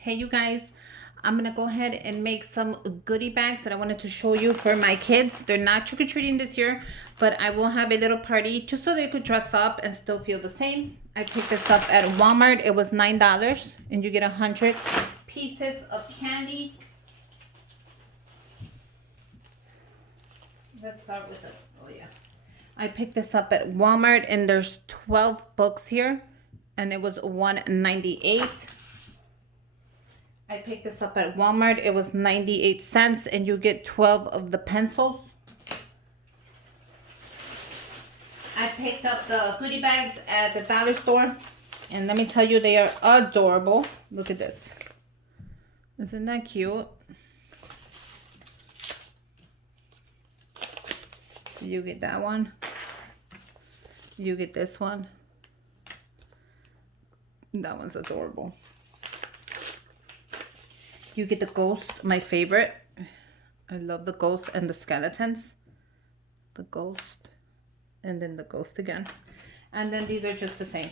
Hey you guys, I'm gonna go ahead and make some goodie bags that I wanted to show you for my kids. They're not trick-or-treating this year, but I will have a little party just so they could dress up and still feel the same. I picked this up at Walmart. It was $9 and you get 100 pieces of candy. Let's start with I picked this up at Walmart and there's 12 books here and it was $1.98. I picked this up at Walmart. It was 98 cents and you get 12 of the pencils. I picked up the goodie bags at the dollar store. And let me tell you, they are adorable. Look at this. Isn't that cute? You get that one. You get this one. That one's adorable. You get the ghost, my favorite. I love the ghost and the skeletons. The ghost and then the ghost again. And then these are just the same.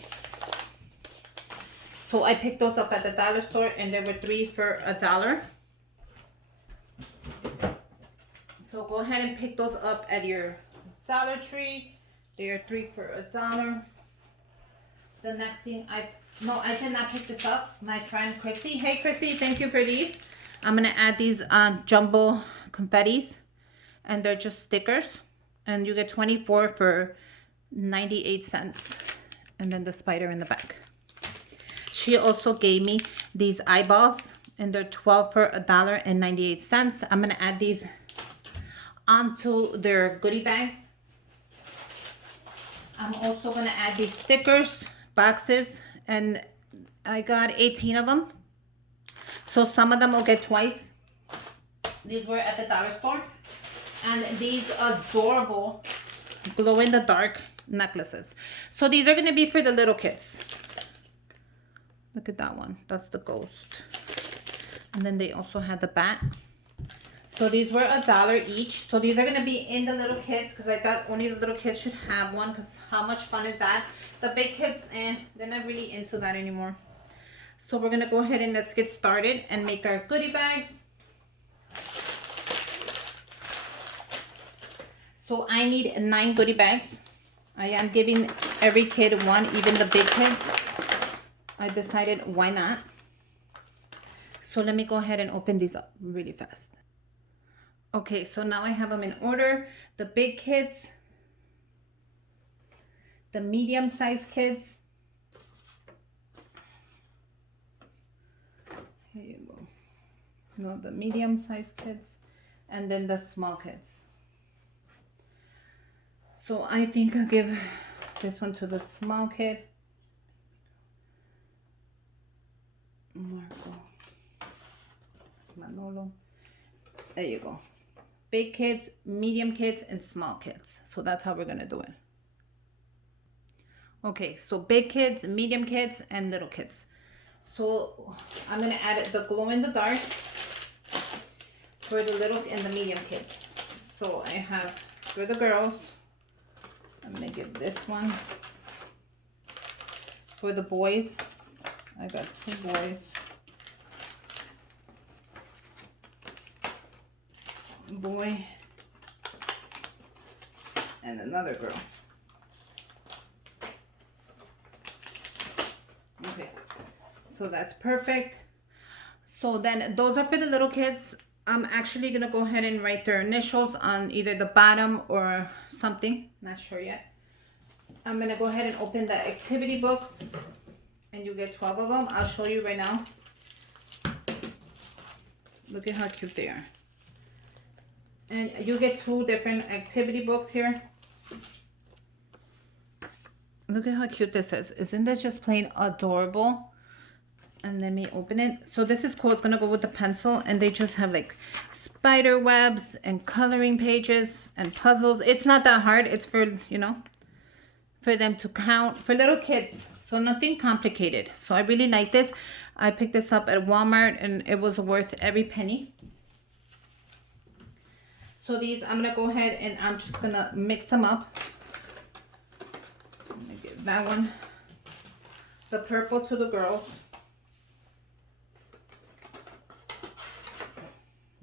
So I picked those up at the dollar store and there were 3 for $1. So go ahead and pick those up at your Dollar Tree. They are 3 for $1. The next thing I did not pick this up. My friend Chrissy. Hey Chrissy, thank you for these. I'm gonna add these jumbo confettis, and they're just stickers, and you get 24 for 98 cents, and then the spider in the back. She also gave me these eyeballs, and they're 12 for $1.98. I'm gonna add these onto their goodie bags. I'm also gonna add these stickers boxes, and I got 18 of them, so some of them will get twice. These were at the dollar store, and these adorable glow in the dark necklaces. So these are going to be for the little kids. Look at that one. That's the ghost. And then they also had the bat. So these were $1 each. So these are going to be in the little kids, because I thought only the little kids should have one, because how much fun is that? The big kids, they're not really into that anymore. So we're going to go ahead and let's get started and make our goodie bags. So I need 9 goodie bags. I am giving every kid one, even the big kids. I decided why not. So let me go ahead and open these up really fast. Okay, so now I have them in order. The big kids, the medium-sized kids. Here you go. No, the medium-sized kids, and then the small kids. So I think I'll give this one to the small kid. Marco. Manolo. There you go. Big kids, medium kids, and small kids. So that's how we're going to do it. Okay, so big kids, medium kids, and little kids. So I'm going to add the glow in the dark for the little and the medium kids. So I have for the girls, I'm going to give this one. For the boys, I got 2 boys. Boy and another girl. Okay, so that's perfect. So then those are for the little kids. I'm actually gonna go ahead and write their initials on either the bottom or something, not sure yet. I'm gonna go ahead and open the activity books, and you get 12 of them. I'll show you right now. Look at how cute they are. And you get 2 different activity books here. Look at how cute this is. Isn't this just plain adorable? And let me open it. So this is cool. It's going to go with the pencil. And they just have like spider webs and coloring pages and puzzles. It's not that hard. It's for, for them to count. For little kids. So nothing complicated. So I really like this. I picked this up at Walmart and it was worth every penny. So these, I'm going to go ahead and I'm just going to mix them up. I'm going to give that one the purple to the girls.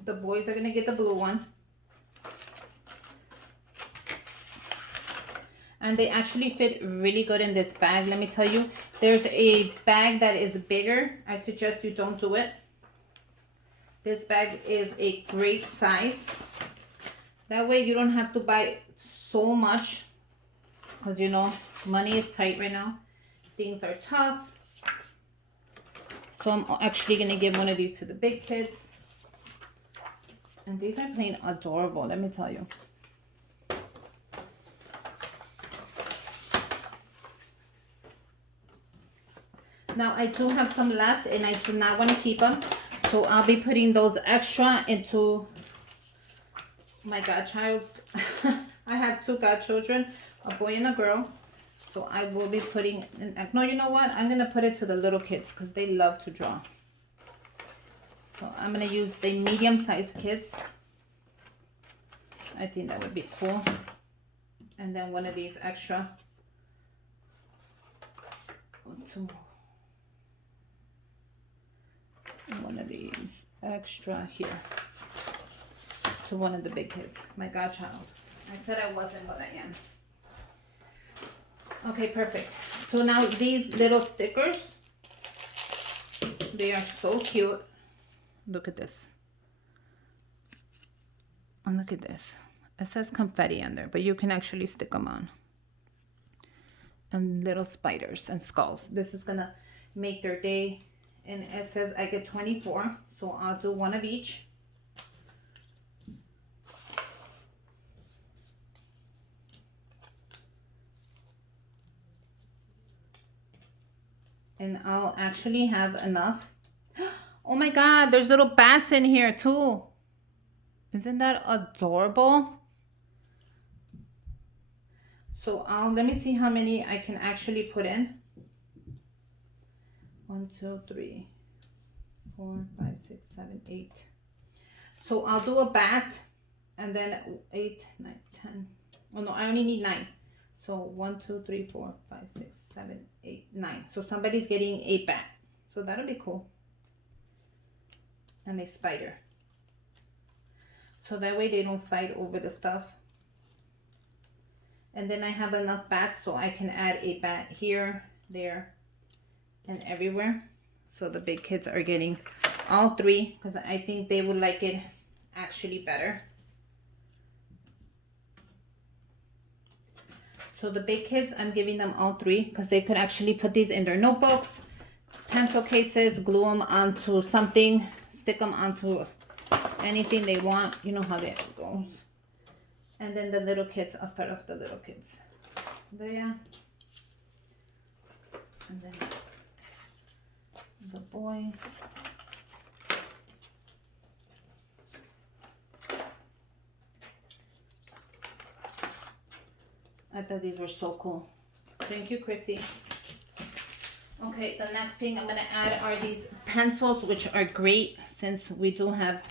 The boys are gonna get the blue one. And they actually fit really good in this bag. Let me tell you, there's a bag that is bigger. I suggest you don't do it. This bag is a great size. That way you don't have to buy so much, because you know, money is tight right now. Things are tough. So I'm actually gonna give one of these to the big kids. And these are plain adorable, let me tell you. Now I do have some left and I do not want to keep them. So I'll be putting those extra into my godchild's. I have two godchildren, a boy and a girl. So I will be putting, no, you know what? I'm going to put it to the little kids because they love to draw. So I'm going to use the medium-sized kids. I think that would be cool. And then one of these extra. One of these extra here to one of the big kids, my godchild. I said I wasn't, but I am. Okay, perfect. So now these little stickers, they are so cute. Look at this. And look at this. It says confetti on there, but you can actually stick them on. And little spiders and skulls. This is gonna make their day. And it says I get 24, so I'll do one of each. And I'll actually have enough. Oh my God, there's little bats in here too. Isn't that adorable? So let me see how many I can actually put in. 1, 2, 3, 4, 5, 6, 7, 8. So I'll do a bat and then 8, 9, 10. Oh no, I only need 9. So 1, 2, 3, 4, 5, 6, 7, 8, 9. So somebody's getting a bat. So that'll be cool. And a spider. So that way they don't fight over the stuff. And then I have enough bats so I can add a bat here, there, and everywhere. So the big kids are getting all 3 because I think they would like it actually better. So the big kids, I'm giving them all 3 because they could actually put these in their notebooks, pencil cases, glue them onto something, stick them onto anything they want. You know how that goes. And then the little kids, I'll start off the little kids. There. And then the boys. I thought these were so cool. Thank you, Chrissy. Okay, the next thing I'm gonna add are these pencils, which are great since we do have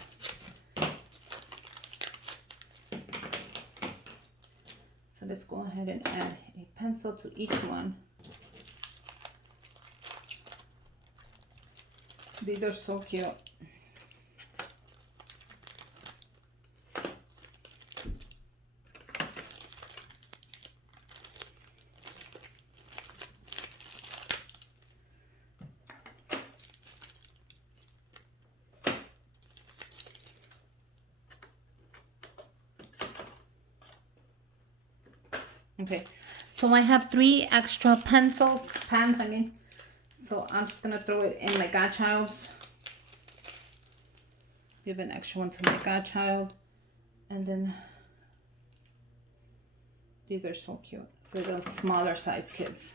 so let's go ahead and add a pencil to each one. These are so cute. Okay, so I have 3 extra pens, I mean. So I'm just gonna throw it in my godchild's. Give an extra one to my godchild. And then these are so cute for the smaller size kids.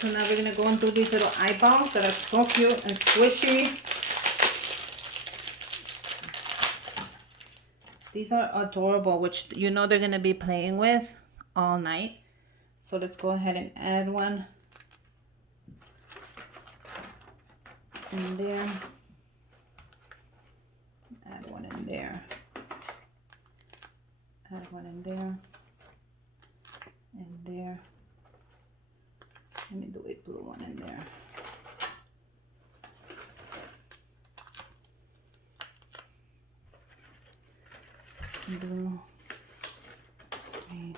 So now we're gonna go and do these little eyeballs that are so cute and squishy. These are adorable, which you know they're gonna be playing with all night. So let's go ahead and add one in there. Add one in there. Add one in there. And there. Let me do a blue one in there. blue, green,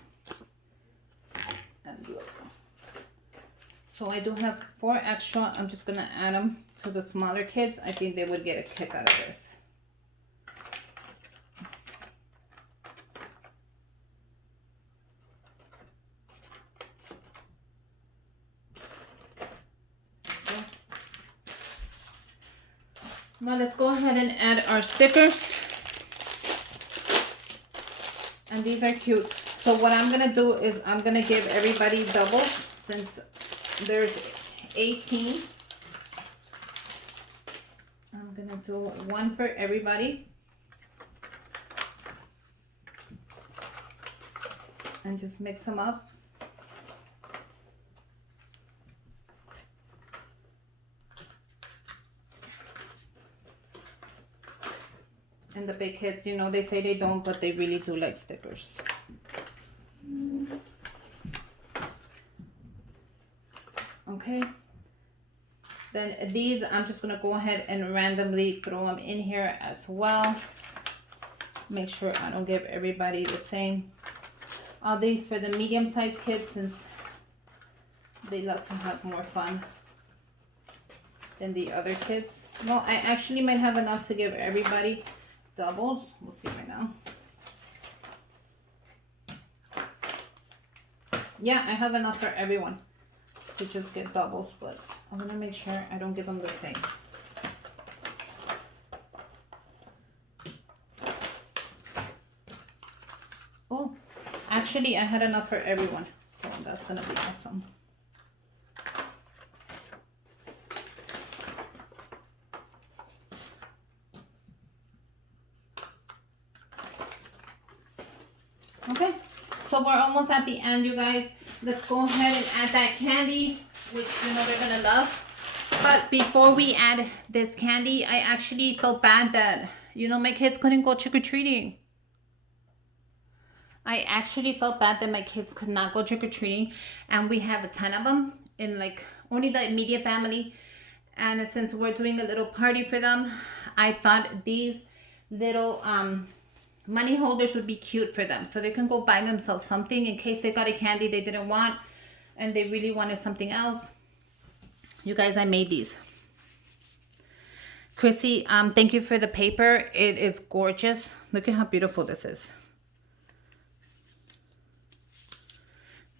and blue. So I do have 4 extra. I'm just gonna add them to the smaller kids. I think they would get a kick out of this. Now let's go ahead and add our stickers. And these are cute. So what I'm gonna do is I'm gonna give everybody doubles since there's 18. I'm gonna do one for everybody. And just mix them up. And the big kids, you know, they say they don't, but they really do like stickers. Okay. Then these, I'm just gonna go ahead and randomly throw them in here as well. Make sure I don't give everybody the same. All these for the medium-sized kids since they love to have more fun than the other kids. No, I actually might have enough to give everybody doubles. We'll see right now. Yeah, I have enough for everyone to just get doubles, but I'm gonna make sure I don't give them the same. Oh, actually I had enough for everyone, so that's gonna be awesome. Okay, so we're almost at the end, you guys. Let's go ahead and add that candy, which you know they're gonna love. But before we add this candy, I actually felt bad that, you know, my kids couldn't go trick-or-treating. I actually felt bad that my kids could not go trick-or-treating, and we have 10 of them in like only the immediate family. And since we're doing a little party for them, I thought these little money holders would be cute for them, so they can go buy themselves something in case they got a candy they didn't want and they really wanted something else. You guys, I made these. Chrissy, thank you for the paper. It is gorgeous. Look at how beautiful this is.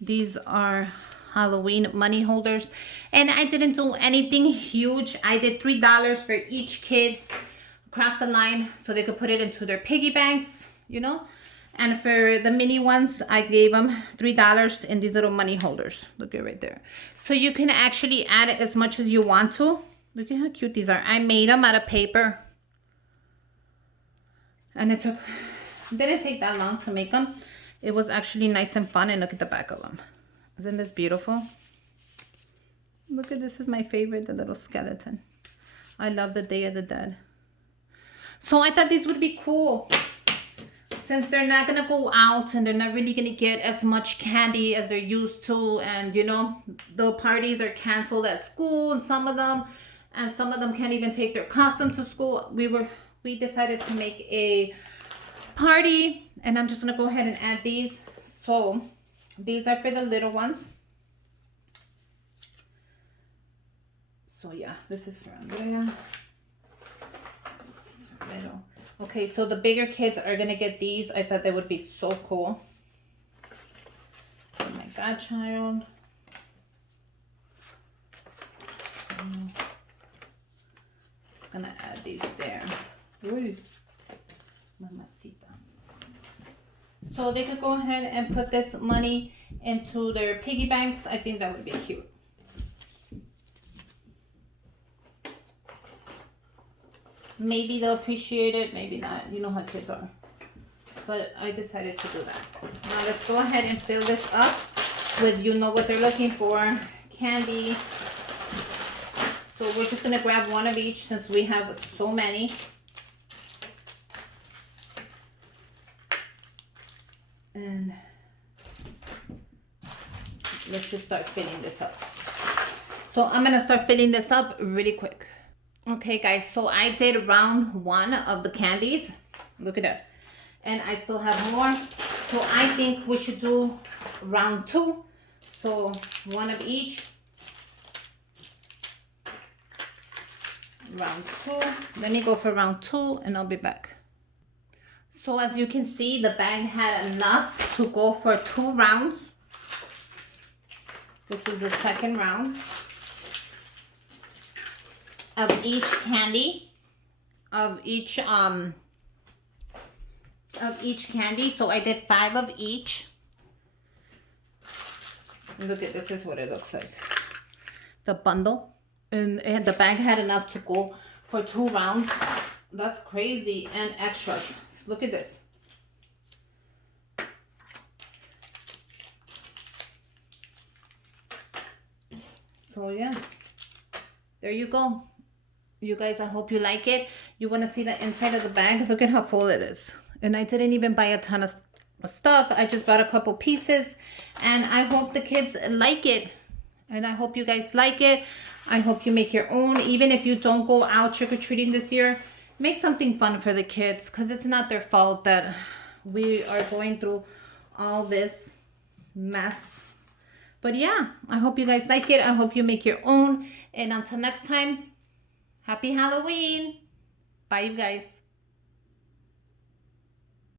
These are Halloween money holders, and I didn't do anything huge. I did $3 for each kid across the line so they could put it into their piggy banks, you know. And for the mini ones, I gave them $3 in these little money holders. Look at right there. So you can actually add it as much as you want to. Look at how cute these are. I made them out of paper, and it didn't take that long to make them. It was actually nice and fun. And look at the back of them. Isn't this beautiful? Look at this. Is my favorite, the little skeleton. I love the Day of the Dead. So I thought these would be cool. Since they're not going to go out and they're not really going to get as much candy as they're used to. And, you know, the parties are canceled at school and some of them can't even take their costume to school. We decided to make a party, and I'm just going to go ahead and add these. So these are for the little ones. So yeah, this is for Andrea. This is for little. Okay, so the bigger kids are gonna get these. I thought they would be so cool. For my godchild. I'm gonna add these there. Ooh, mamacita. So they could go ahead and put this money into their piggy banks. I think that would be cute. Maybe they'll appreciate it, maybe not. You know how kids are. But I decided to do that. Now let's go ahead and fill this up with, you know what they're looking for, candy. So we're just gonna grab one of each since we have so many. And let's just start filling this up. So I'm gonna start filling this up really quick. Okay guys, so I did round 1 of the candies. Look at that. and I still have more. So I think we should do round 2. So one of each. Round 2. Let me go for round 2 and I'll be back. So as you can see, the bag had enough to go for 2 rounds. This is the second round of each candy, of each candy. So I did 5 of each. Look at this, is what it looks like. The bundle, and the bag had enough to go for 2 rounds. That's crazy. And extras. Look at this. So yeah, there you go. You guys, I hope you like it. You want to see the inside of the bag? Look at how full it is. And I didn't even buy a ton of stuff. I just bought a couple pieces, and I hope the kids like it. And I hope you guys like it. I hope you make your own. Even if you don't go out trick-or-treating this year, make something fun for the kids, because it's not their fault that we are going through all this mess. But yeah, I hope you guys like it. I hope you make your own. And until next time, happy Halloween. Bye, you guys.